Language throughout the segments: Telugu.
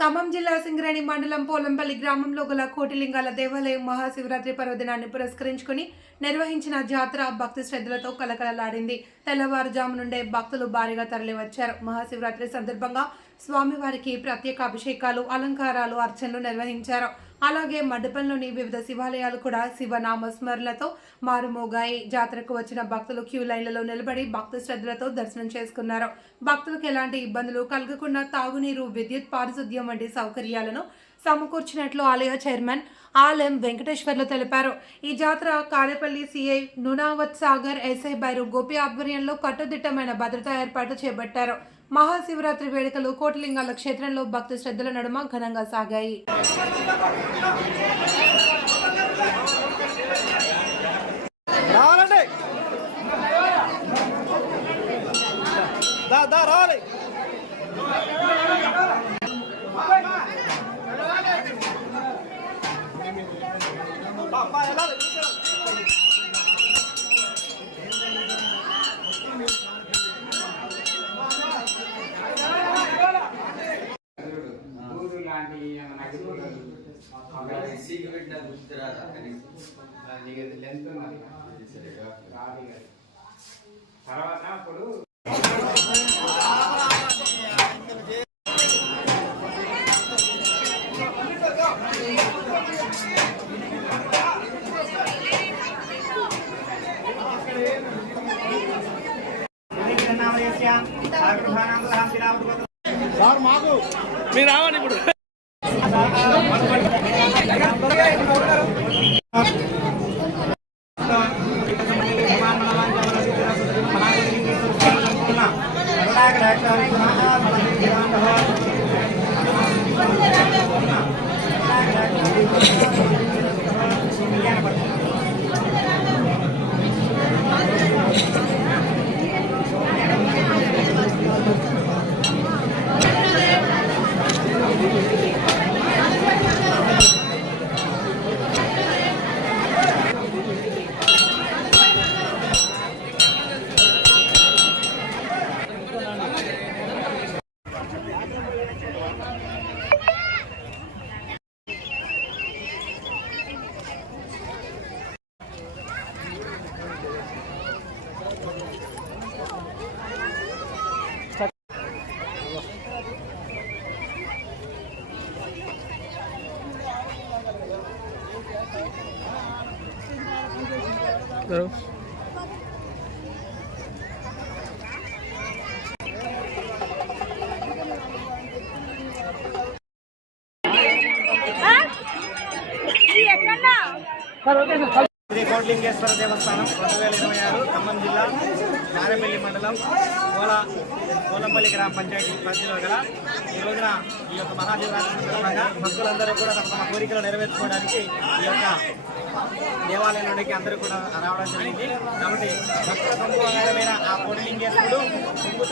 ఖమ్మం జిల్లా సింగరేణి మండలం పోలంపల్లి గ్రామంలో గల కోటిలింగాల దేవాలయం మహాశివరాత్రి పర్వదినాన్ని పురస్కరించుకుని నిర్వహించిన జాతర భక్తి శ్రద్ధలతో కలకలలాడింది తెల్లవారుజాము నుండే భక్తులు భారీగా తరలివచ్చారు. మహాశివరాత్రి సందర్భంగా స్వామివారికి ప్రత్యేక అభిషేకాలు అలంకారాలు అర్చనలు నిర్వహించారు. అలాగే మడ్డపల్లిలోని వివిధ శివాలయాలు కూడా శివనామస్మరణలతో మారుమోగాయి. జాతరకు వచ్చిన భక్తులు క్యూ లైన్లలో నిలబడి భక్తు శ్రద్ధలతో దర్శనం చేసుకున్నారు. భక్తులకు ఎలాంటి ఇబ్బందులు కలగకుండా తాగునీరు విద్యుత్ పారిశుద్ధ్యం వంటి సౌకర్యాలను సమకూర్చినట్లు ఆలయ చైర్మన్ ఆలం వెంకటేశ్వర్లు తెలిపారు. ఈ జాతర కారేపల్లి సిఐ నునావత్ సాగర్ ఎస్ఐ బైరు గోపి ఆధ్వర్యంలో కట్టుదిట్టమైన భద్రతా ఏర్పాట్లు చేపట్టారు. మహాశివరాత్రి వేడుకలు కోటిలింగాల క్షేత్రంలో భక్తి శ్రద్ధల నడుమ ఘనంగా సాగాయి. ఏమన్నా అగ్గిపుల్లలు, గుర్తురాదా కనీసం నీకు లెంత్ తర్వాత అప్పుడు సార్ మాకు. మీరు రావాలి ఇప్పుడు. Thank you. ধরো ধরো కోట్లింగేశ్వర దేవస్థానం రెండు వేల ఇరవై ఆరు ఖమ్మం జిల్లా నారేపల్లి మండలం కోల కోలంపల్లి గ్రామ పంచాయతీ పరిధిలో గల ఈ రోజున ఈ యొక్క మహాశివరాత్రి సందర్భంగా భక్తులందరూ కూడా తమ తమ కోరికలు నెరవేర్చుకోవడానికి ఈ యొక్క దేవాలయంలోకి అందరూ కూడా రావడం జరిగింది. కాబట్టి భక్తుల సంపూర్ణమైన ఆ కోటిలింగేశ్వరుడు కుంగు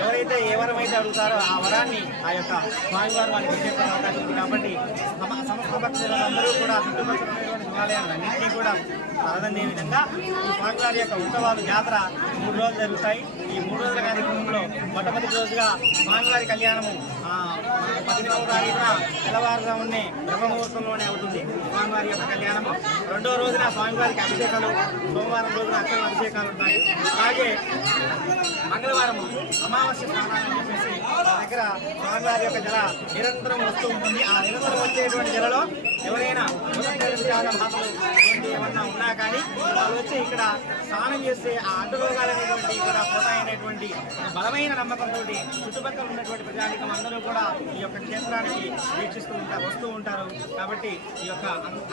ఎవరైతే ఏ వరం అయితే అడుగుతారో ఆ వరాన్ని ఆ యొక్క స్వామివారు వారికి ఇచ్చే అవకాశం ఉంది. కాబట్టి సమస్త భక్తులందరూ కూడా చుట్టుపక్కల ఉన్నటువంటి కూడా ప్రార్థనే విధంగా ఈ స్వామివారి యొక్క ఉత్సవాలు జాతర మూడు రోజులు జరుగుతాయి. ఈ మూడు రోజుల కార్యక్రమంలో మొట్టమొదటి రోజుగా స్వామివారి కళ్యాణము ఆ, పదిహేనవ తారీఖున తెల్లవారుజామునే బ్రహ్మముహూర్తంలోనే అవుతుంది స్వామివారి యొక్క కళ్యాణము. రెండో రోజున స్వామివారికి అభిషేకాలు సోమవారం రోజున అక్కడ అభిషేకాలు ఉంటాయి. అలాగే మంగళవారం అమావాస్య స్నానాలు చెప్పేసి దగ్గర స్వామివారి యొక్క జల నిరంతరం వస్తూ ఉంటుంది. ఆ నిరంతరం వచ్చేటువంటి జలలో ఎవరైనా ఉదయం మాటలు ఏమన్నా ఉన్నా కానీ వాళ్ళు వచ్చి ఇక్కడ స్నానం చేస్తే ఆ అడ్డు రోగాలు అనేటువంటి ఇక్కడ పోతాయనేటువంటి బలమైన నమ్మకంతో చుట్టుపక్కల ఉన్నటువంటి ప్రజానికం అందరూ కూడా ఈ యొక్క క్షేత్రానికి వీక్షిస్తూ ఉంటారు వస్తూ ఉంటారు. కాబట్టి ఈ యొక్క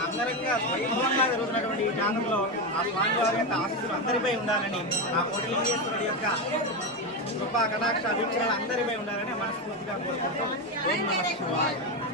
అందరంగా అంగరంగ వైభవంగా జరుగుతున్నటువంటి ఈ జాతరలో ఆ స్వామివారి యొక్క ఆశీస్సులు అందరిపై ఉండాలని ఆ కోటిలింగేశ్వరుడి యొక్క కృపా కటాక్ష వీక్షణలు అందరిపై ఉండాలని మన Gracias.